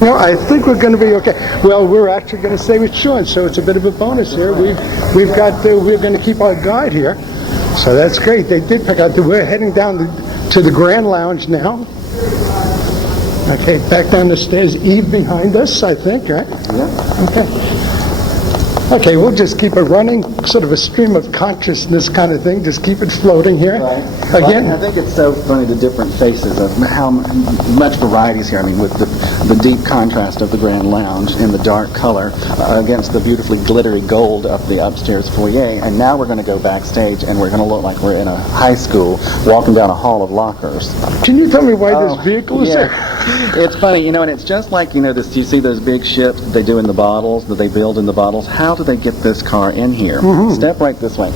No, I think we're going to be okay. Well, we're actually going to stay with Sean, so it's a bit of a bonus here. We're going to keep our guide here, so that's great. They did pick out. We're heading down to the Grand Lounge now. Okay, back down the stairs. Eve behind us, I think, right? Yeah. Okay. Okay, we'll just keep it running, sort of a stream of consciousness kind of thing. Just keep it floating here. Right. Again, well, I think it's so funny, the different faces of how much variety is here. I mean, with the deep contrast of the Grand Lounge in the dark color against the beautifully glittery gold of the upstairs foyer. And now we're going to go backstage, and we're going to look like we're in a high school walking down a hall of lockers. Can you tell me why this vehicle is there? It's funny, you know, and it's just like, you know, this. You see those big ships that they do in the bottles, that they build in the bottles. How do they get this car in here? Step right this way.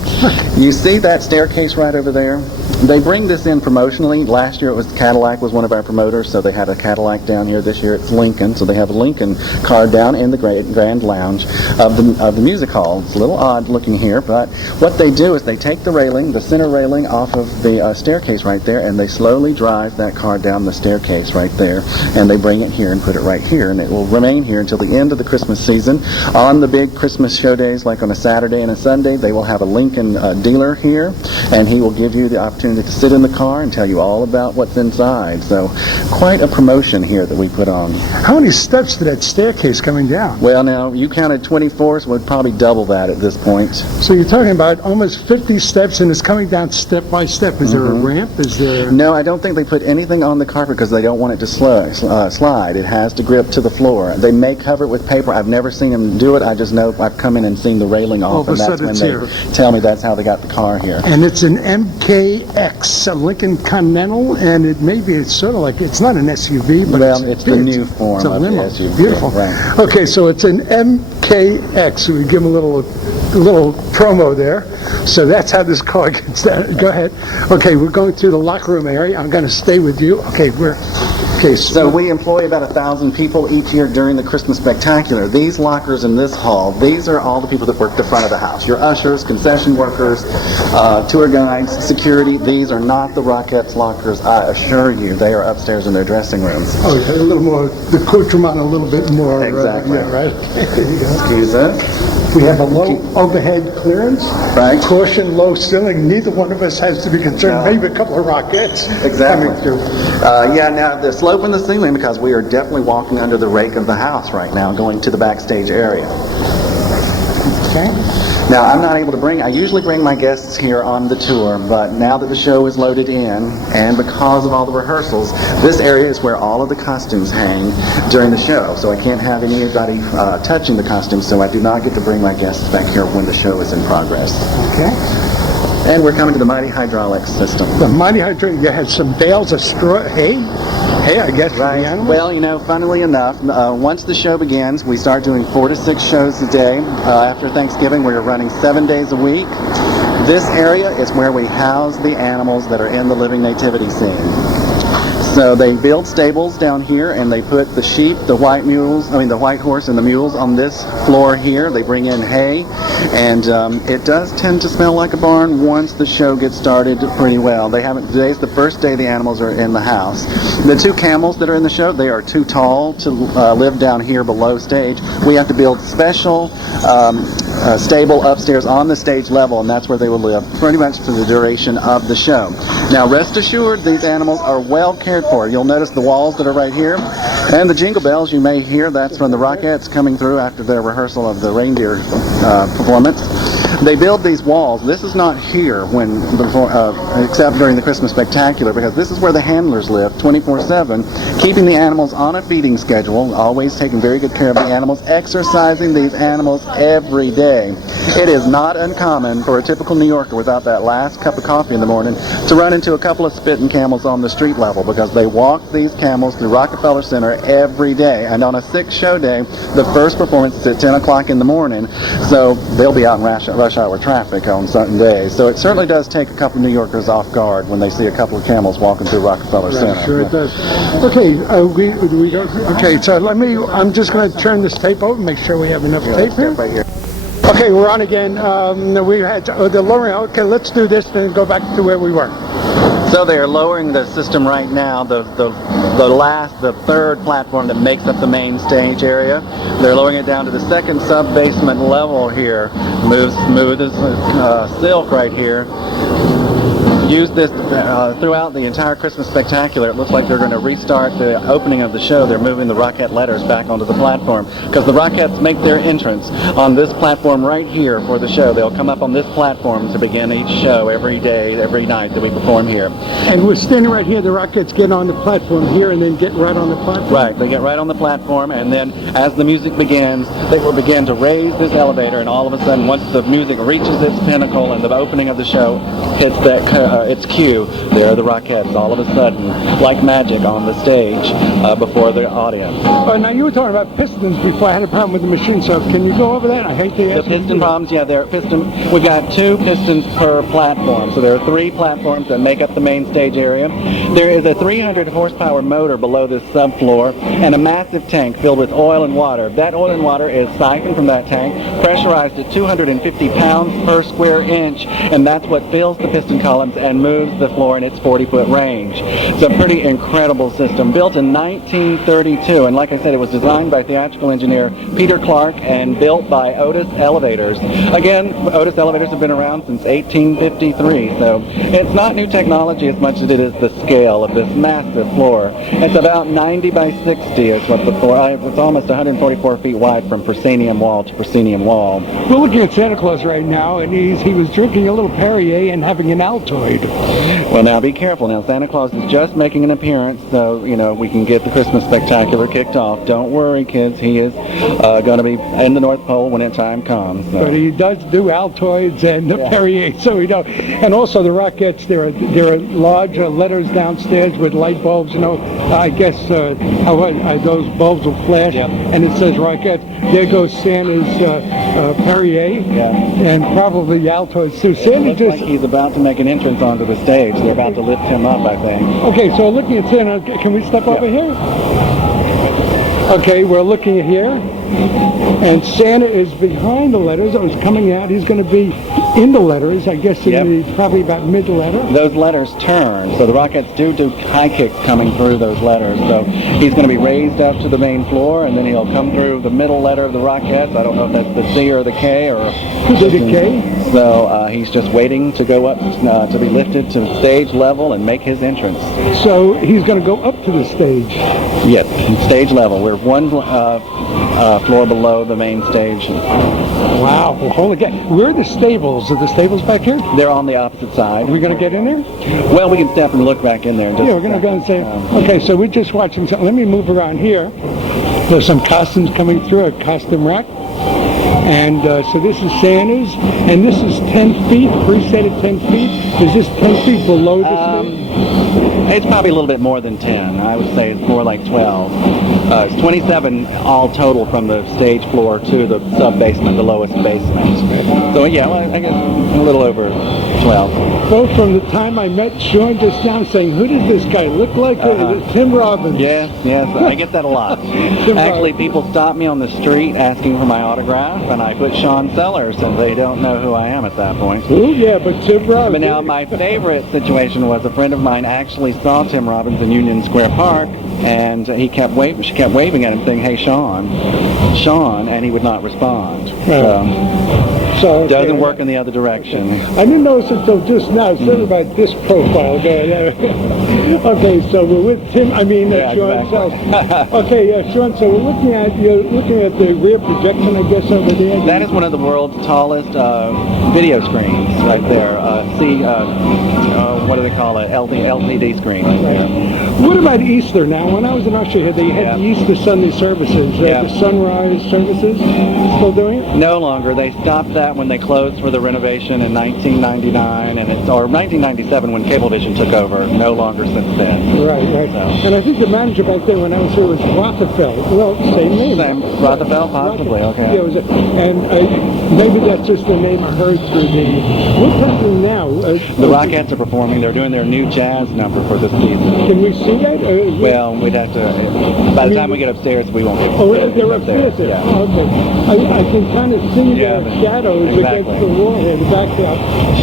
You see that staircase right over there? They bring this in promotionally. Last year it was Cadillac was one of our promoters, so they had a Cadillac down here. This year it's Lincoln, so they have a Lincoln car down in the Grand Lounge of the music hall. It's a little odd looking here, but what they do is they take the railing, the center railing, off of the staircase right there, and they slowly drive that car down the staircase right there, and they bring it here and put it right here, and it will remain here until the end of the Christmas season. On the big Christmas show days, like on a Saturday and a Sunday, they will have a Lincoln dealer here, and he will give you the opportunity to sit in the car and tell you all about what's inside. So quite a promotion here that we put on. How many steps to that staircase coming down? Well, now you counted 24, so we'd probably double that at this point. So you're talking about almost 50 steps, and it's coming down step by step. Is there a ramp? Is there? No, I don't think they put anything on the carpet because they don't want it to slide. It has to grip to the floor. They may cover it with paper. I've never seen them do it. I just know I've come in and seen the railing off, and that's when they tell me that's how they got the car here. And it's an MKX, a Lincoln Continental, and it's sort of like, it's not an SUV, but it's the new form of the SUV. Beautiful. Right. Okay, so it's an MKX. We give them a little promo there. So that's how this car gets down. Go ahead. Okay, we're going through the locker room area. I'm going to stay with you. Okay, so we employ about 1,000 people each year during the Christmas Spectacular. These lockers in this hall, these are all the people that work the front of the house. Your ushers, concession workers, tour guides, security. These are not the Roxyettes lockers, I assure you. They are upstairs in their dressing rooms. Oh, yeah, a little more, the accoutrement a little bit more. Exactly. Yeah, right. There you go. Excuse us. We have a low overhead clearance. Right. Caution, low ceiling. Neither one of us has to be concerned. No. Maybe a couple of Roxyettes exactly. coming through. Yeah, now the slope in the ceiling, because we are definitely walking under the rake of the house right now, going to the backstage area. Okay. Now, I'm not able to I usually bring my guests here on the tour, but now that the show is loaded in, and because of all the rehearsals, this area is where all of the costumes hang during the show, so I can't have anybody touching the costumes, so I do not get to bring my guests back here when the show is in progress. Okay. And we're coming to the Mighty Hydraulics system. The Mighty Hydraulics, you had some bales of straw, hay, I guess, right. For the animals? Well, you know, funnily enough, once the show begins, we start doing 4 to 6 shows a day. After Thanksgiving, we're running 7 days a week. This area is where we house the animals that are in the living nativity scene. So they build stables down here, and they put the sheep, the white horse and the mules on this floor here. They bring in hay, and it does tend to smell like a barn once the show gets started pretty well. Today's the first day the animals are in the house. The 2 camels that are in the show, they are too tall to live down here below stage. We have to build special stable upstairs on the stage level, and that's where they will live pretty much for the duration of the show. Now, rest assured, these animals are well cared for. You'll notice the walls that are right here, and the jingle bells you may hear. That's from the Roxyettes coming through after their rehearsal of the reindeer performance. They build these walls. This is not here except during the Christmas Spectacular, because this is where the handlers live 24/7, keeping the animals on a feeding schedule, always taking very good care of the animals, exercising these animals every day. It is not uncommon for a typical New Yorker without that last cup of coffee in the morning to run into a couple of spitting camels on the street level, because they walk these camels through Rockefeller Center every day. And on a 6-show day, the first performance is at 10 o'clock in the morning, so they'll be out in rush hour traffic on certain days. So it certainly does take a couple of New Yorkers off guard when they see a couple of camels walking through Rockefeller Center. Sure it does. Okay, okay, so I'm just going to turn this tape over, make sure we have enough tape here. Right here. Okay, we're on again. We had the lowering. Okay, let's do this and go back to where we were. So they are lowering the system right now, the third platform that makes up the main stage area. They're lowering it down to the second sub-basement level here. Moves smooth as silk right here. Use this throughout the entire Christmas Spectacular. It looks like they're going to restart the opening of the show. They're moving the Roxette letters back onto the platform because the Roxettes make their entrance on this platform right here for the show. They'll come up on this platform to begin each show every day, every night that we perform here. And we're standing right here. The Roxettes get on the platform here and then get right on the platform? Right. They get right on the platform, and then as the music begins, they will begin to raise this elevator, and all of a sudden, once the music reaches its pinnacle and the opening of the show hits that its cue, there are the Roxettes all of a sudden, like magic, on the stage before the audience. Now you were talking about pistons before. I had a problem with the machine, so can you go over that? I hate to ask the piston problems. Yeah, we've got 2 pistons per platform, so there are 3 platforms that make up the main stage area. There is a 300 horsepower motor below this subfloor and a massive tank filled with oil and water. That oil and water is siphoned from that tank, pressurized at 250 pounds per square inch, and that's what fills the piston columns and moves the floor in its 40-foot range. It's a pretty incredible system, built in 1932, and like I said, it was designed by theatrical engineer Peter Clark and built by Otis Elevators. Again, Otis Elevators have been around since 1853, so it's not new technology as much as it is the scale of this massive floor. It's about 90 by 60 is what the floor, it's almost 144 feet wide from proscenium wall to proscenium wall. We're looking at Santa Claus right now, and he was drinking a little Perrier and having an Altoid. Well, now be careful. Now Santa Claus is just making an appearance, so we can get the Christmas Spectacular kicked off. Don't worry, kids. He is going to be in the North Pole when that time comes. So. But he does do Altoids and the Perrier, so we know. And also the Roxettes, there are large letters downstairs with light bulbs. I guess those bulbs will flash, and it says Roxette. There goes Santa's Perrier, and probably Altoids too. Santa looks like he's about to make an entrance onto the stage. They're about to lift him up, I think. Okay, so looking at Santa, can we step over here? Okay, we're looking at here, and Santa is behind the letters. Oh, he's coming out. He's going to be in the letters, I guess, probably about mid-letter. Those letters turn, so the Roxettes do high kicks coming through those letters. So he's going to be raised up to the main floor, and then he'll come through the middle letter of the Roxettes. I don't know if that's the C or the K or... Is it a K? So he's just waiting to go up to be lifted to stage level and make his entrance. So he's going to go up to the stage? Yep, stage level. We're one floor below the main stage. Wow, well, holy cow. Where are the stables? Are the stables back here? They're on the opposite side. Are we going to get in there? Well, we can step and look back in there. We're going to go and say, okay, so we're just watching something. Let me move around here. There's some costumes coming through, a costume rack. And so this is Santa's, and this is 10 feet, preset at 10 feet. Is this 10 feet below the stage? It's probably a little bit more than 10. I would say it's more like 12. It's 27 all total from the stage floor to the sub-basement, the lowest basement. So yeah, well, I guess a little over 12. Well, from the time I met Sean just now, saying, who does this guy look like? Tim Robbins. Yes, I get that a lot. Actually, people stop me on the street asking for my autograph, and I put Sean Sellers, and they don't know who I am at that point. Oh yeah, but Tim Robbins. But now my favorite situation was a friend of mine actually saw Tim Robbins in Union Square Park, and she kept waving at him, saying, "Hey, Sean," and he would not respond. So doesn't work in the other direction. I didn't notice it until just now. It's about this profile. Okay, so we're with Tim. Sean Sellers. Okay, Sean. So you're looking at the rear projection, I guess, over there. That is one of the world's tallest video screens right there. What do they call it? LCD screen right there. What about Easter now? When I was in Usher here, they had the Easter Sunday services. The sunrise services. Still doing it? No longer. They stopped that when they closed for the renovation in 1999, or 1997 when Cablevision took over. No longer since then. Right. So. And I think the manager back then when I was here was Rothafel. Well, same name. Rothafel, possibly. Okay. Yeah, maybe that's just the name I heard through the. What's happening now? The Roxettes are performing. They're doing their new jazz number for this season. Can we see that? Well, we'd have to. By the time we get upstairs, we won't. They're upstairs. Yeah. Okay. I can kind of see the shadow shadows against the wall here, the backdrop.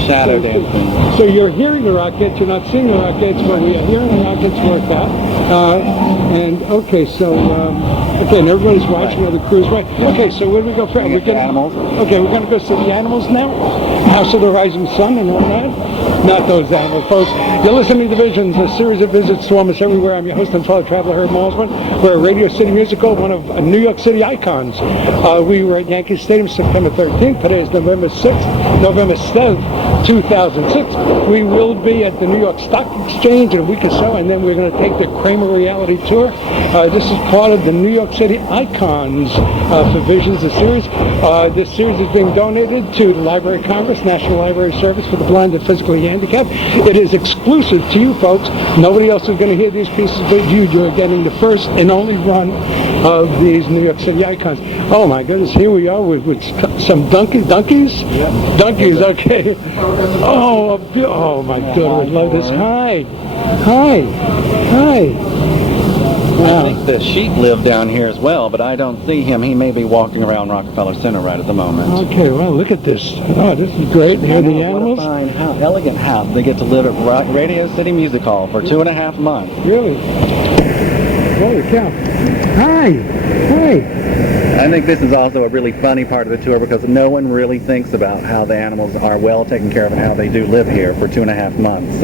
Shadow dancing. So you're hearing the Roxyettes, you're not seeing the Roxyettes, but we are hearing the Roxyettes work out. And okay, so okay, and everybody's watching the cruise, right? Okay, so where do we go from? We're gonna animals. Okay, we're gonna go see the animals now. House of the Rising Sun and all that. Not those animals, folks. You're listening to Visions, a series of visits to almost everywhere. I'm your host and fellow traveler, Herb Malsman. We're at Radio City Musical, one of New York City icons. We were at Yankee Stadium September 13th. Today is November 7th, 2006. We will be at the New York Stock Exchange in a week or so, and then we're going to take the Kramer Reality Tour. This is part of the New York City Icons for Visions, the series. This series is being donated to the Library of Congress, National Library Service for the Blind and Physically Handicapped. It is exclusive to you folks. Nobody else is going to hear these pieces but you. You're getting the first and only run of these New York City icons. Oh my goodness, here we are with some donkeys? Yeah. Donkeys, okay. Oh my goodness, I love this. Hi. Wow. I think the sheep live down here as well, but I don't see him. He may be walking around Rockefeller Center right at the moment. Okay, well, look at this. Oh, this is great. Here are the animals. What a fine, elegant house. They get to live at Radio City Music Hall for 2.5 months. Really? Holy cow. Hi. I think this is also a really funny part of the tour because no one really thinks about how the animals are well taken care of and how they do live here for 2.5 months.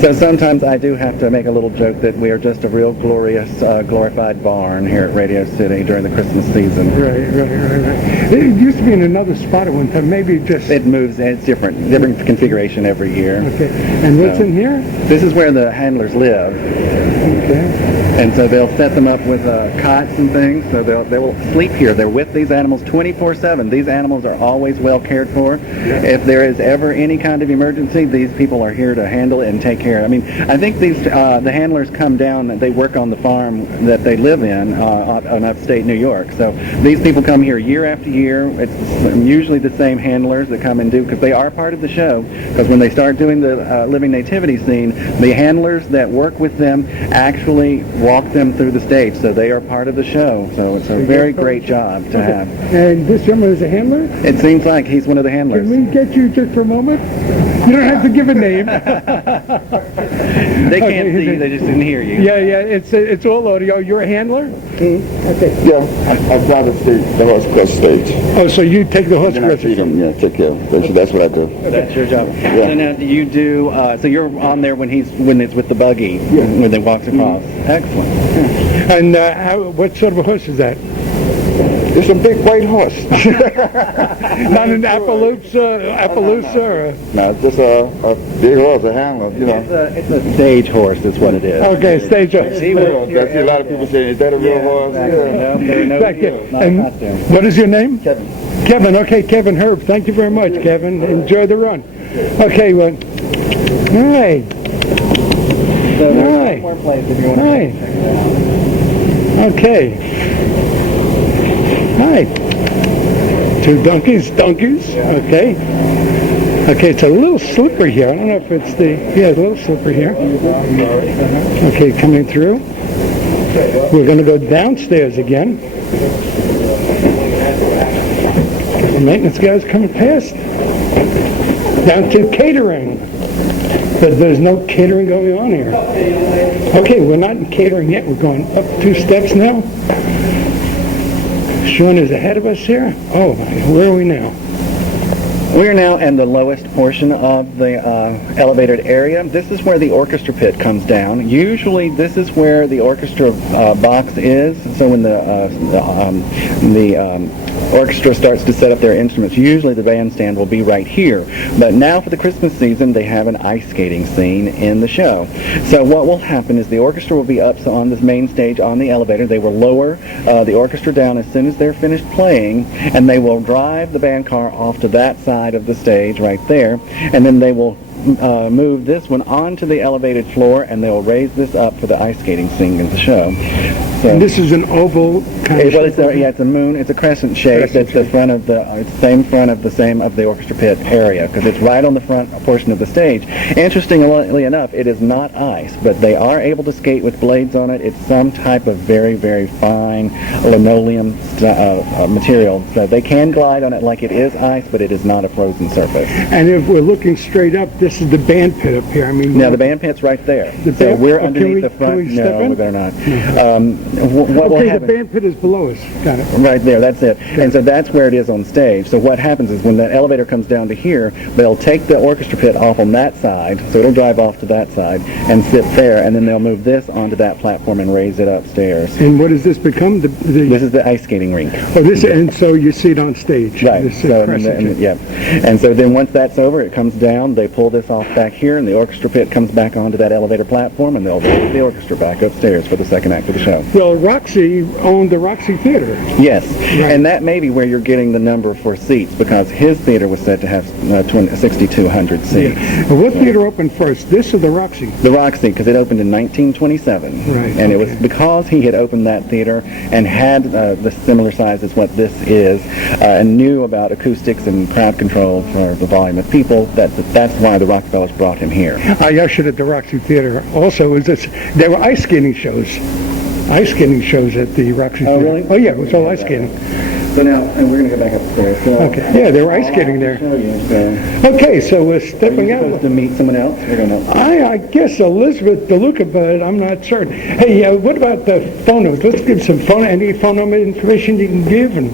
So sometimes I do have to make a little joke that we are just a real glorious, glorified barn here at Radio City during the Christmas season. Right. It used to be in another spot at one time. Maybe just... It moves, it's different configuration every year. Okay. And what's in here? This is where the handlers live. Okay. And so they'll set them up with cots and things, so they will sleep here. They're with these animals 24/7. These animals are always well cared for. Yeah. If there is ever any kind of emergency, these people are here to handle it and take care. I mean, I think these the handlers come down and they work on the farm that they live in on upstate New York. So these people come here year after year. It's usually the same handlers that come and do, because they are part of the show. Because when they start doing the living nativity scene, the handlers that work with them actually walk them through the stage, so they are part of the show. So it's a very great job to have. And this gentleman is a handler? It seems like he's one of the handlers. Can we get you just for a moment? You don't have to give a name. They can't see you, they just didn't hear you. Yeah, it's all audio. You're a handler? Okay. Yeah, I fly the horse cross stage. Oh, so you take the horse cross stage? Yeah, take care of him. That's what I do. That's your job. Yeah. So now do you do, so you're on there when it's with the buggy, when they walks across. Excellent. And what sort of a horse is that? It's a big white horse. Not an Appaloosa or... No, it's just a big horse, a handler, you know. It's a stage horse, is what it is. Okay, stage horse. I see a lot of people saying, is that a real horse? And what is your name? Kevin. Kevin, okay, Kevin Herb. Thank you very much, Kevin. Enjoy the run. Okay, well, hi. So there's one more place if you want to check it out. Okay. Hi. Two donkeys. Okay. Okay, it's a little slippery here. I don't know if it's a little slippery here. Okay, coming through. We're going to go downstairs again. The maintenance guy's coming past. Down to catering. But there's no catering going on here. Okay, we're not in catering yet. We're going up 2 steps now. Sean is ahead of us here. Oh, where are we now? We are now in the lowest portion of the elevated area. This is where the orchestra pit comes down. Usually this is where the orchestra box is. So when the orchestra starts to set up their instruments, usually the bandstand will be right here. But now for the Christmas season, they have an ice skating scene in the show. So what will happen is the orchestra will be up on this main stage on the elevator. They will lower the orchestra down as soon as they're finished playing, and they will drive the band car off to that side of the stage right there, and then they will move this one onto the elevated floor, and they'll raise this up for the ice skating scene of the show. So, And this is an oval kind of well, it's shape? it's a moon. It's a crescent shape. It's the front of the same of the orchestra pit area, because it's right on the front portion of the stage. Interestingly enough, it is not ice, but they are able to skate with blades on it. It's some type of very, very fine linoleum material, so they can glide on it like it is ice, but it is not a frozen surface. And if we're looking straight up, this is the band pit up here. I mean, Now the band pit's right there. The So band- we're oh, underneath the can front. we step No, in? we better not. What will okay, the happen? band pit is below us. Got it. Right there, that's it. And so that's where it is on stage. So what happens is when that elevator comes down to here, they'll take the orchestra pit off on that side, so it'll drive off to that side and sit there, and then they'll move this onto that platform and raise it upstairs. And what does this become? This is the ice skating rink. And so you see it on stage. Right. This, So, crescent shape. yeah. And so then once that's over, it comes down, they pull this off back here, and the orchestra pit comes back onto that elevator platform, and they'll raise the orchestra back upstairs for the second act of the show. Well, Roxy owned the Roxy Theater. Yes, and that may be where you're getting the number for seats, because his theater was said to have 6,200 seats. Well, what theater opened first, this or the Roxy? The Roxy, because it opened in 1927. Right, And it was okay. because he had opened that theater and had the similar size as what this is, and knew about acoustics and crowd control for the volume of people, that's why the Rockefellers brought him here. I ushered at the Roxy Theater. Also, there were ice skating shows. Ice skating shows at the Roxy Oh, Theater. really? Oh, yeah, it was all ice skating. So now, and we're going to go back upstairs. So Okay. Yeah, there were ice skating there. Show you, so. Okay, so we're Are stepping you out. supposed to meet someone else? We're going to... I guess Elizabeth DeLuca, but I'm not certain. Hey, what about the phone numbers? Let's give some any phone number information you can give, and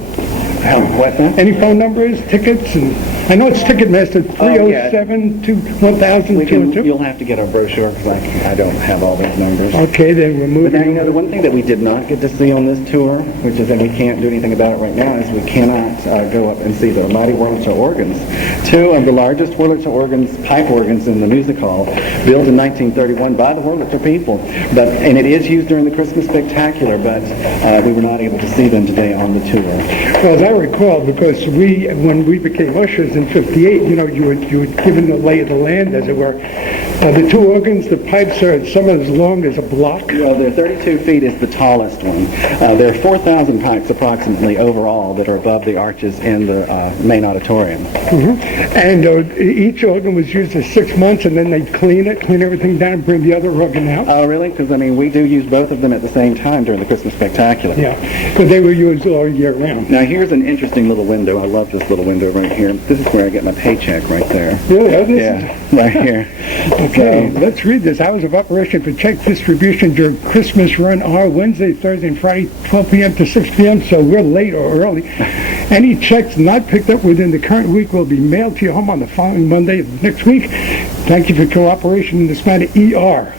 What's that? any phone numbers, tickets, and I know it's Ticketmaster 307-2-1000. You'll have to get our brochure, because I don't have all those numbers. Okay, then we're But now, moving. the one thing that we did not get to see on this tour, which is that we can't do anything about it right now, is we cannot go up and see the mighty Wurlitzer organs. Two of the largest Wurlitzer organs, pipe organs in the music hall, built in 1931 by the Wurlitzer people. And it is used during the Christmas Spectacular, but we were not able to see them today on the tour. Well, as I recall, because when we became ushers in '58, you were given the lay of the land, as it were. The two organs, the pipes are some as long as a block. Well, the 32 feet is the tallest one. There are 4,000 pipes approximately overall that are above the arches in the main auditorium. And each organ was used for 6 months, and then they'd clean everything down, and bring the other organ out. Oh, really? Because, we do use both of them at the same time during the Christmas Spectacular. Yeah, but they were used all year round. Now, here's an interesting little window. I love this little window right here. This is where I get my paycheck right there. Really? Oh, this Yeah, right here. Okay, let's read this. Hours of operation for check distribution during Christmas run are Wednesday, Thursday, and Friday, 12 p.m. to 6 p.m., so we're late or early. Any checks not picked up within the current week will be mailed to your home on the following Monday of next week. Thank you for cooperation in this matter. ER.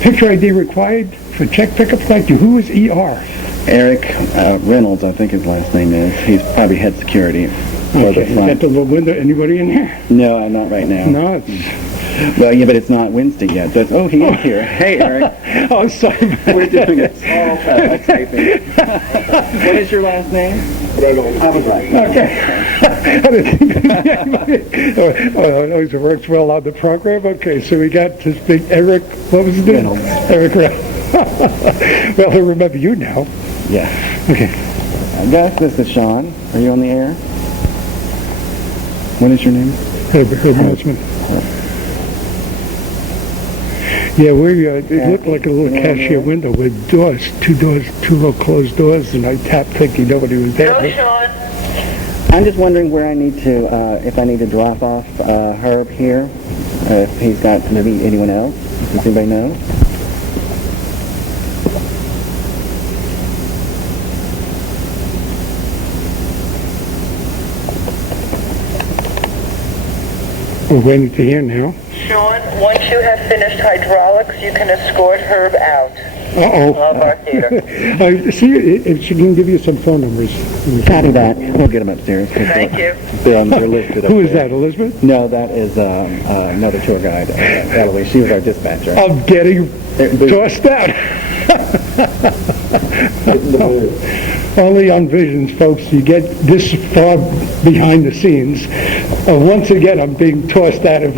Picture ID required for check pickup. Thank you. Who is ER? Eric Reynolds, I think his last name is. He's probably head security for the Okay, front. got the little window. Anybody in here? No, not right now. No, it's... Well, yeah, but it's not Wednesday yet. He is here. Hey, Eric. Oh, sorry. We're doing a small typing. What is your last name? I was right. Okay. Oh, it always works well on the program. Okay, so we got this big Eric, what was his name? Reynolds. Eric Reynolds. Well, he'll remember you now. Yeah. Okay. Gus, this is Sean. Are you on the air? What is your name? Herb Malsman. Yeah, it looked like a little cashier window with doors, two little closed doors, and I tapped thinking nobody was there. No, Sean. I'm just wondering where I need to, if I need to drop off Herb here, if he's got maybe anyone else. Does anybody know? We're waiting to hear now. Sean, once you have finished hydraulics, you can escort Herb out Uh-oh. of our theater. See if she can give you some phone numbers. Copy that. We'll get him upstairs. Thank you. They're listed up Who is there. that, Elizabeth? No, that is another tour guide, Eloise. She was our dispatcher. I'm getting tossed out. Only on Visions, folks, you get this far behind the scenes. Once again, I'm being tossed out of.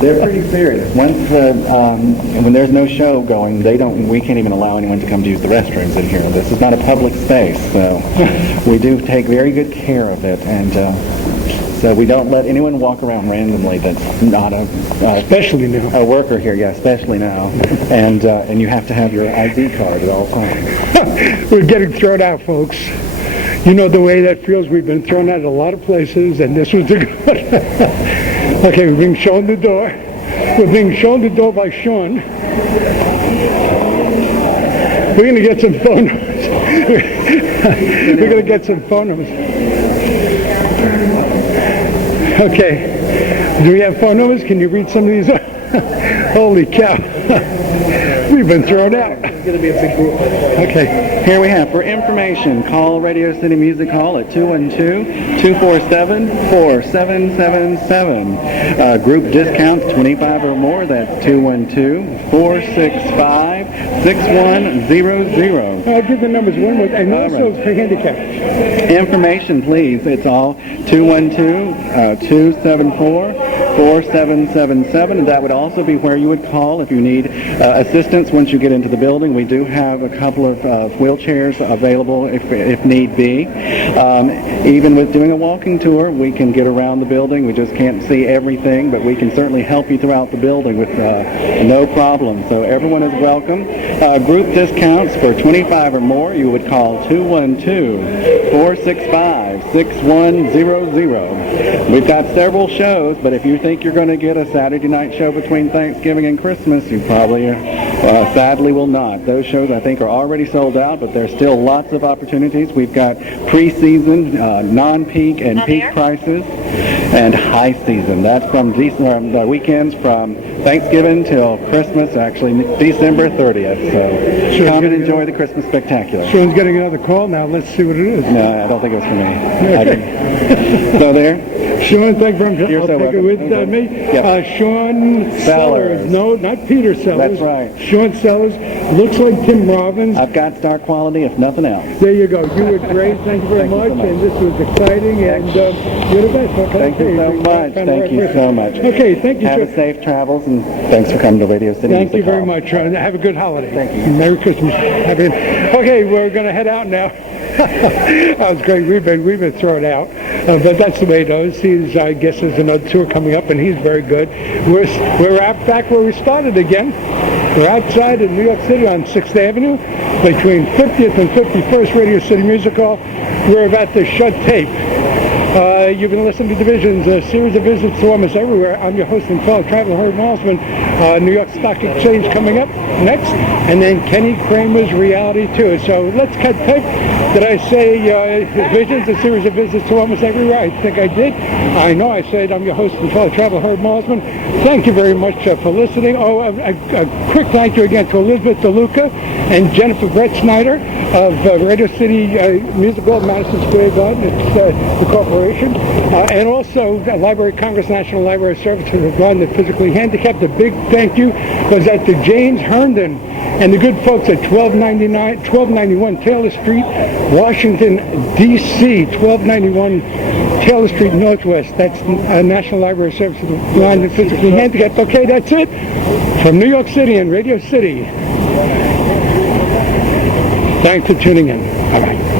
They're pretty serious. Once when there's no show going, we can't even allow anyone to come to use the restrooms in here. This is not a public space, so we do take very good care of it, and so we don't let anyone walk around randomly that's not Especially now. a worker here. Yeah, especially now, and you have to have your ID card at all times. We're getting thrown out, folks. You know the way that feels. We've been thrown out a lot of places, and this was the good. Okay, we're being shown the door. We're being shown the door by Sean. We're going to get some phone numbers. We're going to get some phone numbers. Okay. Do we have phone numbers? Can you read some of these? Holy cow. We've been thrown out. It's going to be a big group. Okay. Here we have, for information, call Radio City Music Hall at 212-247-4777. Group discounts, 25 or more, that's 212-465-6100. I'll give the numbers one more, and also for handicapped. Information, please. It's all 212-274-4777, and that would also be where you would call if you need assistance once you get into the building. We do have a couple of wheelchairs available if need be. Even with doing a walking tour, we can get around the building. We just can't see everything, but we can certainly help you throughout the building with no problem. So everyone is welcome. Group discounts for 25 or more, you would call 212-465-6100. We've got several shows, but if you think you're going to get a Saturday night show between Thanksgiving and Christmas, you probably sadly will not. Those shows, I think, are already sold out, but there's still lots of opportunities. We've got pre-season, non-peak, and peak prices, and high season. That's from the weekends from Thanksgiving till Christmas, actually December 30th. So come and enjoy the Christmas spectacular. Sean's getting another call now. Let's see what it is. No, I don't think it was for me. Okay. So there. Sean, thank you very much. You're I'll so take welcome. it with me. Yep. Sean Sellers. No, not Peter Sellers. That's right. Sean Sellers. Looks like Tim Robbins. I've got star quality, if nothing else. There you go. You were great. Thank you very much. So much. And this was exciting. And you're the best. Okay. Thank you so much. Thank you so much. Okay. Thank you. Have a safe travels, and thanks for coming to Radio City Thank you Music very Hall. much, Sean. Have a good holiday. Thank you. Merry Christmas. Okay, we're going to head out now. That was great. We've been thrown out, but that's the way it goes. I guess there's another tour coming up, and he's very good. We're out back where we started again. We're outside in New York City on 6th Avenue, between 50th and 51st, Radio City Music Hall. We're about to shut tape. You've been listening to Divisions, a series of visits to almost everywhere. I'm your host and fellow traveler, Herb Malsman. New York Stock Exchange coming up next, and then Kenny Kramer's Reality Tour. So let's cut tape. Did I say Visions, a series of visits to almost everywhere? I think I did. I know I said I'm your host and fellow traveler, Herb Malsman. Thank you very much for listening. Oh, a quick thank you again to Elizabeth DeLuca and Jennifer Brett Snyder of Radio City Music Hall, Madison Square Garden. It's the corporation. And also Library of Congress, National Library Services regarding the physically handicapped. A big thank you goes out to James Herndon and the good folks at 1291 Taylor Street, Washington, D.C., 1291 Taylor Street Northwest. That's National Library Services regarding the physically handicapped. Okay, that's it. From New York City and Radio City. Thanks for tuning in. Bye-bye.